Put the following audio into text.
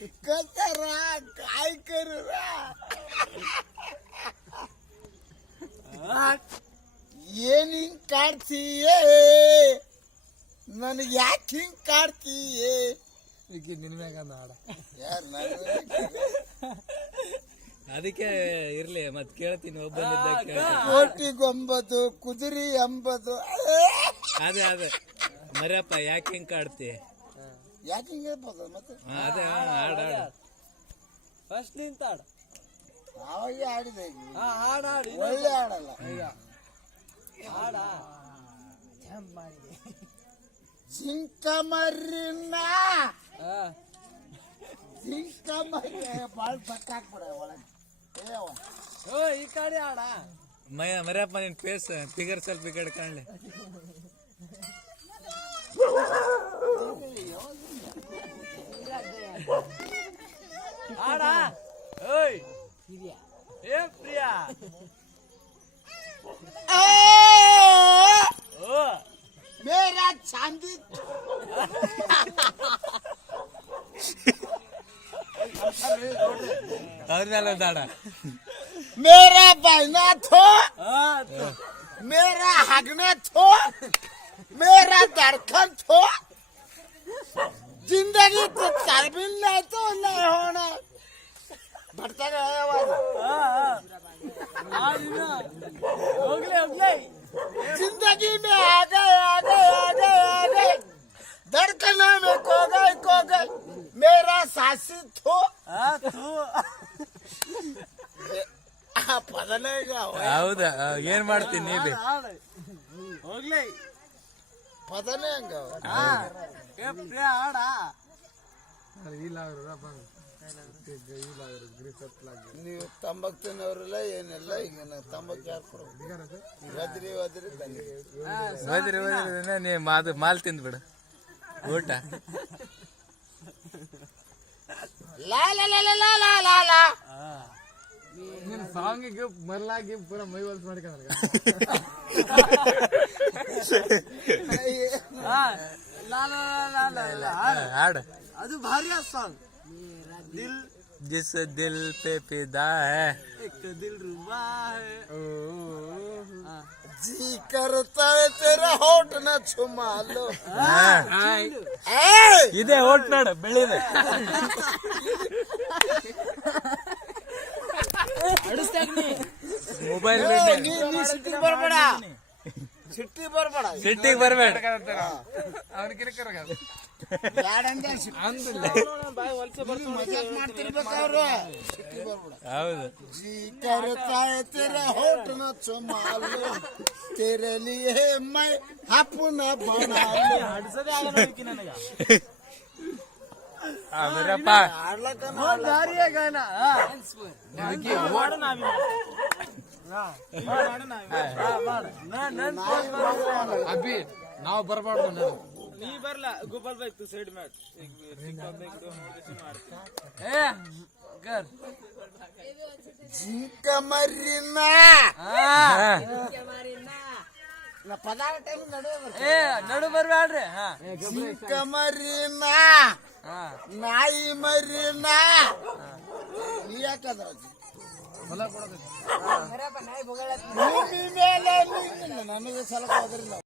कचरा काय करू ಏನ್ ಹಿಂಗ್ ಕಾಡ್ತೀಯೇ ನನಗೆ ಯಾಕೆ ಹಿಂಗ್ ಕಾಡ್ತೀಯೇ ನಿನ್ಮ್ಯಾಗ ನಾಡ ಅದಕ್ಕೆ ಇರ್ಲಿ ಮತ್ ಕೇಳ್ತೀನಿ ಒಬ್ಬ ಕೋಟಿಗೊಂಬದು ಕುದುರೆ ಎಂಬದು ಅದೇ ಅದೇ ಮರ್ಯಪ್ಪ ಯಾಕೆ ಹಿಂಗ್ ಕಾಡ್ತಿ ಯಾಕೆ ಹಿಂಗ ಮತ್ತೆ ಅದೇ ಹಾಡ ಫಸ್ಟ್ ನಿಂತ ಹಾಡ ಅವಾಗ ಆಡಿದೆ ಹಾಡಿ ಒಳ್ಳೆ ಆಡಲ್ಲ ಹಾಡ ಜಿಂಕ ಮರಿನ ಜಿಂಕ ಮರಿ ಬಾಳ್ ಪಟ್ಟಾಕ್ಬಿಡ ಒಳಗೆ ಓ ಈ ಕಡೆ ಹಾಡ ಮರ್ಯಪ್ಪ ನಿನ್ ಫೇಸ್ ಫಿಗರ್ ಸ್ವಲ್ಪ ಈ ಕಡೆ ಕಾಣ್ಲಿ ಹಾಡ ಓಯ್ ಏ ಪ್ರಿಯಾ ಓ मेरा चांदी ಅವ್ರನ್ನೆಲ್ಲ ದಾಡ मेरा बहना थो मेरा हगना थो मेरा धड़कन थो जिंदगी तो तरबिन नहीं तो नहीं होना बढ़ता गया ಹೋಗ್ಲಿ ಹೋಗ್ಲಿ जिंदगी में आ गए धड़कना में खो गए मेरा सासी थो ಪದನೇಗ ಹೌದಾ ಏನ್ ಮಾಡ್ತೀನಿ ನೀಲಿ ಹೋಗ್ಲಿ ಪದನೇ ಹಂಗ ಏ ಪ್ರಿಯಾ ಹಾಡ ನೀವು ತಂಬಾಕು ತಿನ್ನೋರೆಲ್ಲ ಏನೆಲ್ಲ ಈಗ ತಂಬಾಕು ಯಾರು ಕೊಡೋದು ವದ್ರಿ ನೀ ಮಾಲ್ ತಿಂದ್ಬಿಡು ಊಟ ಲಾ ಲಾ ಲಾ ಲಾ ಲಾ ಲಾ ಲಾ ಲಾ ನಿನ್ ಸಾಂಗಿಗೆ ಮರ್ಲಾಗಿ ಪೂರ ಮೈ ಹೊಲ್ಸ್ ಮಾಡ್ಕೊಂಡ್ರ ಹಾಡು ಅದು ಭಾರಿ ಸಾಂಗ್ ದಿಲ್ जिस दिल पे फिदा है एक दिल रुबा है जी करता है तेरा होठ न छुमा लो ಇದೆ ಓಟ್ ನೋಡು ಬೆಳಿದೆ ಮೊಬೈಲ್ ಸಿಟ್ಟಿಗೆ ಬರ್ಬೇಡ ಸಿಟ್ಟಿಗೆ ಬರ್ಬೇಡ ಹೌದು जी करता है तेरा होठ न छुमा लो तेरे लिए मैं अपना बना लो ಮರ್ಯಪ್ಪ ಗಾನ ಅಭಿ ನಾವು ಬರಬಾರ್ದು ನೀ ಬರ್ಲ ಗೋಪಾಲ್ ಬೈಕ್ ತು ಸೈಡ್ ಮ್ಯಾಟ್ ಜಿಂಕ ಮರಿನ ಪದಾರ ಟೈಮ್ ನಡು ಬರ್ಬ್ಯಾಡ್ರಿ ಜಿಂಕ ಮರಿನ ನಾಯಿ ಮರಿನ ಯಾಕದ ಭೂಮಿ ಮೇಲೆ ನನಗೆ ಸಲಕ ಹೋದ್ರಿಲ್ಲ